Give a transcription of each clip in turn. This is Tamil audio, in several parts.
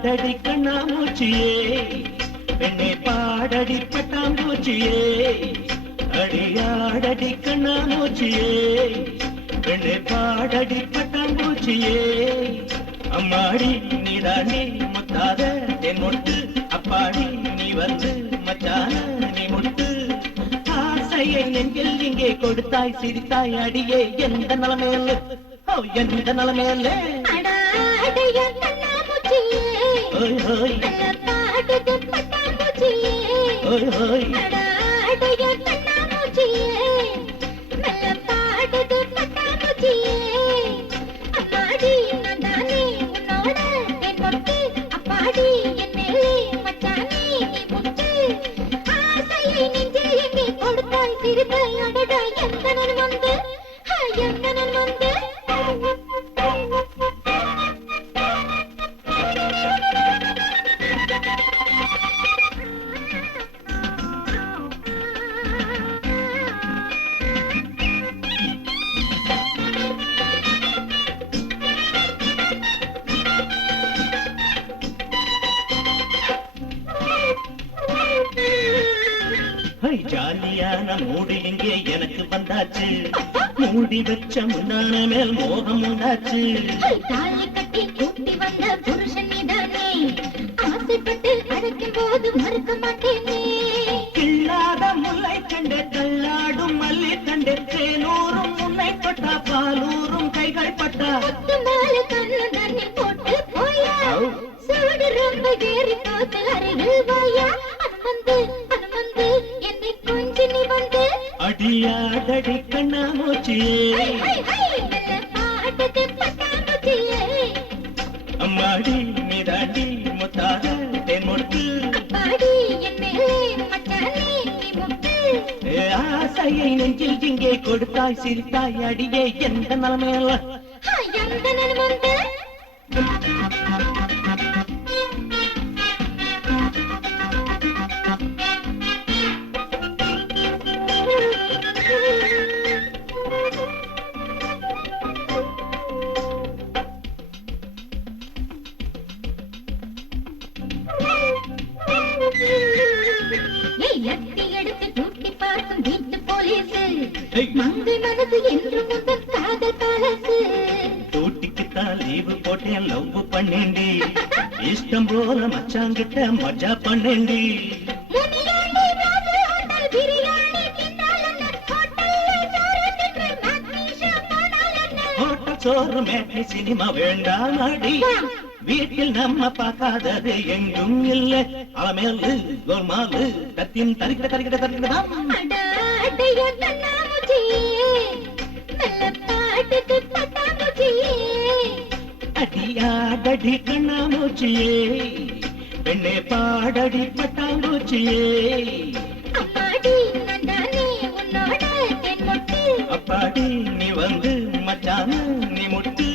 அடியாடடி கண்ணாமூச்சியே பெண்ணே பாடடி பட்டாம்பூச்சியே அடியாடடி கண்ணாமூச்சியே பெண்ணே பாடடி பட்டாம்பூச்சியே அம்மாடி நீதானே முத்தாத தென் மொட்டு அப்பாடி நீ வந்து மச்சான நீ முட்டு ஆசையை நெஞ்சில் இங்கே கொடுத்தாய் சிரித்தாய் அடியே எந்த நலமேல எந்த நலமேல ஓய் ஓய் ஓய் ஓய் ஜாலியான மூடி இங்கே எனக்கு வந்தாச்சு மூடி வச்ச முன்னான மேல் மோகம் உண்டாச்சு தாலி கட்டி கூட்டி வந்த புருஷன் நீதானே ஆசைப்பட்டு அழைக்கும் போது மறுக்க மாட்டேனே கிள்ளாத முல்லை கண்டு தள்ளாடும் மல்லி கண்டு தேனூரும் முன்னை பட்டா பாலூரும் கைகள் பட்டா மாலை கண்ணு தண்ணி போட்டு போயா சூடு ரொம்ப ஏறி போட்டு அருகில் வாயா அனுமந்து என்னை கொஞ்சி நீ வந்து அடியாடடி கண்ணாமூச்சியே அம்மாடி நீதாண்டி முத்தாத தென் மொட்டு ஆசையை நெஞ்சில் இங்கே கொடுத்தாய் சிரித்தாய் அடியே எந்த நலமேல எந்த நலமந்து எடுத்து தூக்கி பார்க்கும் வீட்டு போலீஸ் மங்கை மனசு என்று முதல் காதல் பழசு தூட்டிக்குத்தான் லீவு போட்டேன் லவ் பண்ணேண்டி இஷ்டம் போல மச்சாங்கிட்ட மஜா பண்ணேண்டி சோறு மேட்னி சினிமா வேண்டாம் அடி வீட்டில் நம்ம பார்க்காதது எங்கும் இல்ல அலமேலு கோல்மாலு கத்தியும் தரிக்கிட தரிக்கிட தரிக்கிடதான் அடியாடடி கண்ணாமூச்சியே பெண்ணே பாடடி பட்டாம்பூச்சியே அப்பாடி நீ வந்து மச்சான நீ முட்டு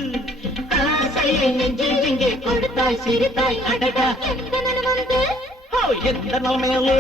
ஆசையை நெஞ்சில் இங்கே கொடுத்தாய் சிரித்தாய் அடடா எந்த நலமேலே